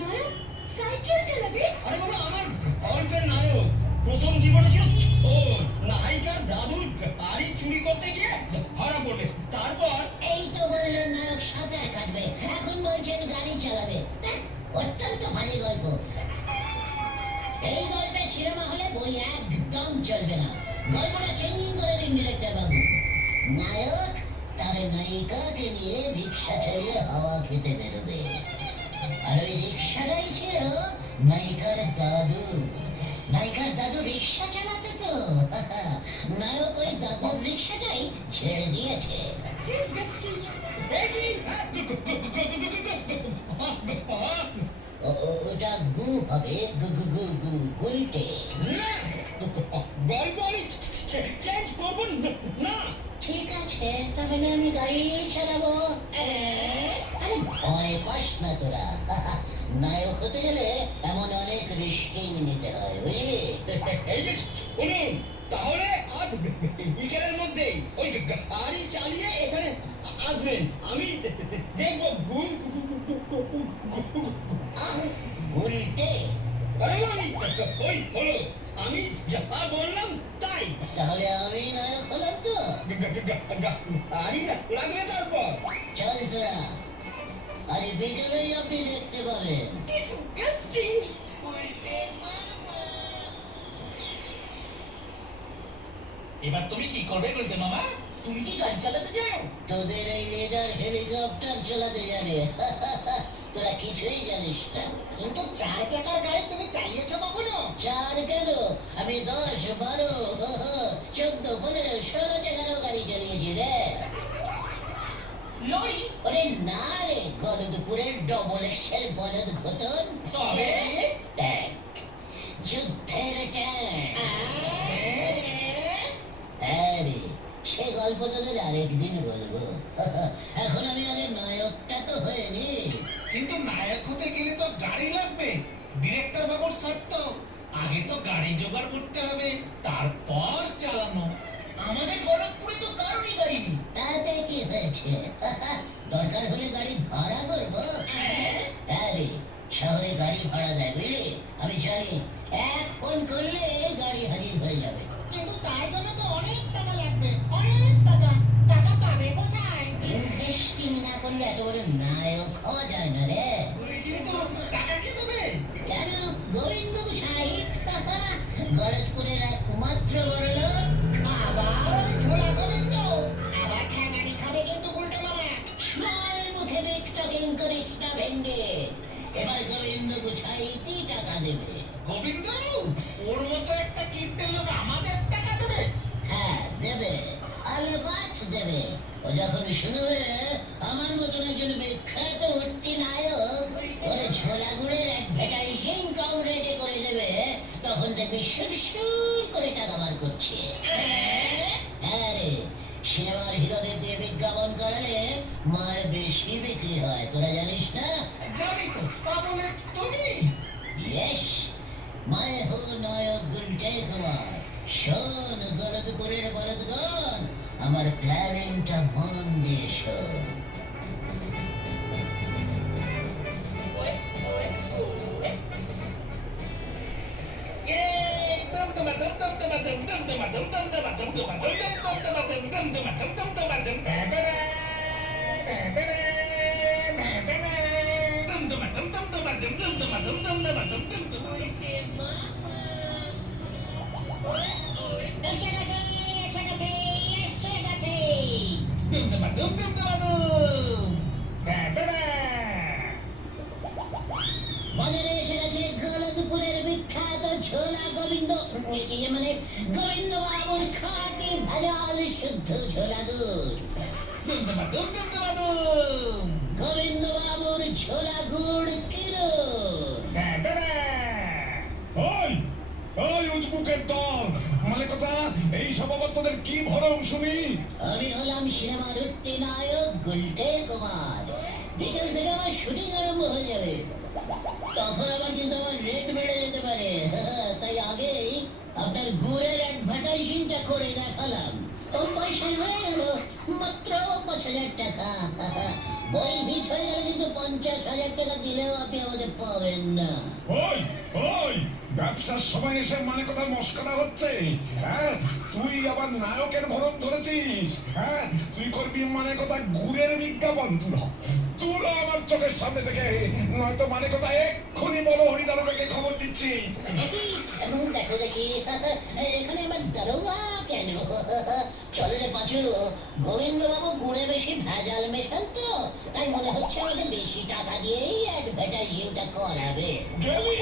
নায়ক cycle চালাবে? আরে বাবা, আমার গল্পের নায়ক প্রথম জীবনে ছিল চোর। নায়িকার দাদুর গাড়ি চুরি করতে গিয়ে ধরা পড়বে, তারপর এই তো বললেন নায়ক সাঁতার কাটবে, এখন বলছেন গাড়ি চালাবে। ধ্যাৎ, অত্যন্ত ভারী গল্প। এই গল্পের সিনেমা হলে বই একদম চলবে না। গল্পটা চেঞ্জিং করে দিন ডিরেক্টর বাবু। নায়ক তার নায়িকাকে নিয়ে রিক্সা চালিয়ে হাওয়া খেতে বেরোবে, আর ওই রিক্সাটাই ছিল নায়িকার দাদু। নায়িকার দাদু রিক্সা চালাতে তো নায়ক ওই দাদুর রিক্সাটাই ছেড়ে দিয়েছে। ডিসগাস্টিং। ওটা গু হবে, গু গু গু গু গুলটে। গল্প আমি চেঞ্জ করবো না। ঠিক আছে, তবে না আমি গাড়ি চালাবো। আরে ভয় পাস না তোরা, নায়ক হতে গেলে এমন অনেক রিস্কিং নিতে হয়, বুঝলি? এই যে শুনুন, তাহলে আজ বিকেলের মধ্যেই ওই গাড়ি চালিয়ে এখানে আসবেন, আমি দেখবো গুলটে। আরে আমি ওই হলো, আমি যা বললাম তাই। তাহলে আমি নায়ক হলাম তো? গাড়ি লাগবে তারপর। চল তোরা, আজ বিকেলেই আপনি দেখতে পাবেন। ডিসগাস্টিং। এবার তুমি কি করবে বলতে মামা? তুমি কি গাড়ি চালাতে জানো? তোদের এই লিডার হেলিকপ্টার চালাতে জানে, তোরা কিছুই জানিস না। কিন্তু 4 চাকার গাড়ি তুমি চালিয়েছো কখনো? চার কেন, আমি 10, 12, 14, 15, 16 চাকারও গাড়ি চালিয়েছি রে। লরি? ওরে না রে, গলদপুরের ডবল এক্সেল বলদ ঘতন। তবে ট্যাঙ্ক, যুদ্ধের ট্যাঙ্ক। আরে সে গল্প তোদের আরেকদিন বলবো, এখন আমি আগে নায়কটা তো হয়নি। কিন্তু নায়ক হতে গেলে তো গাড়ি লাগবে। ডিরেক্টর বাবুর শর্ত, আগে তো গাড়ি জোগাড় করতে হবে, তারপর চালানো। আমাদের গলতপুরে তো কারোরই গাড়ি নেই। তাতে কি হয়েছে, দরকার হলে গাড়ি ভাড়া করবো। আরে শহরে গাড়ি ভাড়া দেয় বুঝলি, আমি জানি। এক ফোন করলে গাড়ি হাজির হয়ে যাবে। কিন্তু তার জন্য তো অনেক টাকা লাগবে, অনেক টাকা। টাকা পাবে কোথায়? ইনভেস্টিং না করলে এত বড় নায়ক হওয়া যায় না রে। কিন্তু টাকা কে দেবে? কেন, গোবিন্দ গুছাই, গলতপুরের একমাত্র বড়লোক। আবার ওই ঝোলা গোবিন্দ আবার ঠ্যাঙানি খাবে কিন্তু গুলটে মামা। স্মল মুখে বিগ টকিং করিস না ভেন্ডে। এবার গোবিন্দ গুছাইতি টাকা দেবে। গোবিন্দ, ওর মতো একটা কিপ্টের লোক আমাদের টাকা দেবে? হ্যাঁ দেবে, আলবাত দেবে। ও যখন শুনবে আমার মতন একজন বিখ্যাত উঠতি নায়ক ওরে ছোলা গুড়ের অ্যাডভার্টাইজিং কম রেটে করে দেবে, তখন দেখবি সুর করে টাকা বার করছে। হ্যাঁ রে, সিনেমার হিরোদের দিয়ে বিজ্ঞাপন করালে মার বেশি বিক্রি হয়, তোরা জানিস না? জানি তো, তা বলে তুমি? यस, मैं हूँ नायक गुलटे कुमार। শোন গলদপুরের বলদগণ, আমার প্ল্যানিংটা মন দিয়ে শোন। এসে গেছে, এসে গেছে, এসে গেছে। বাজারে এসে গেছে গলদপুরের বিখ্যাত ছোলা গোবিন্দ, মানে গোবিন্দ বাবুর খাঁটি ভেজাল শুদ্ধ ছোলা গুড়। গোবিন্দ বাবুর ছোলা গুড় কিলো। ওই ওই উজবুকের দল, মানে কথা এই সভাপতিদের কি ভরম শুনি? আমি হলাম সিনেমার উঠতি নায়ক গুলটে কুমার। বিকেল থেকে আমার শুটিং আরম্ভ হয়ে যাবে, তখন আবার কিন্তু আমার রেট বেড়ে যেতে পারে। তাই আগেই আপনার গুড়ের অ্যাডভার্টাইজিংটা করে দেখালাম। কম পয়সায় হয়ে গেল মাত্র 5,000 টাকা। বই হিট হয়ে গেলে কিন্তু 50,000 টাকা দিলেও আপনি আমাকে পাবেন না। ওই ওই ব্যবসার সময় এসে মানে কথা মস্করা হচ্ছে, হ্যাঁ? তুই আবার নায়কের ভরত ধরেছিস, হ্যাঁ? তুই করবি মানে কথা গুড়ের বিজ্ঞাপন। তুরা আমার চোখের সামনে থেকে, নয়তো মানে কথা এক্ষুনি বলো হরিদারোগাকে খবর দিচ্ছি। দেখি এখন দেখো দেখি এখানে আমার দারোগা কেন? চলো রে পাঁচু, গোবিন্দবাবু গুড়ে বেশি ভেজাল মেশান তো, তাই মনে হচ্ছে আমাকে বেশি টাকা দিয়েই অ্যাডভার্টাইজিংটা করাবে। গেলি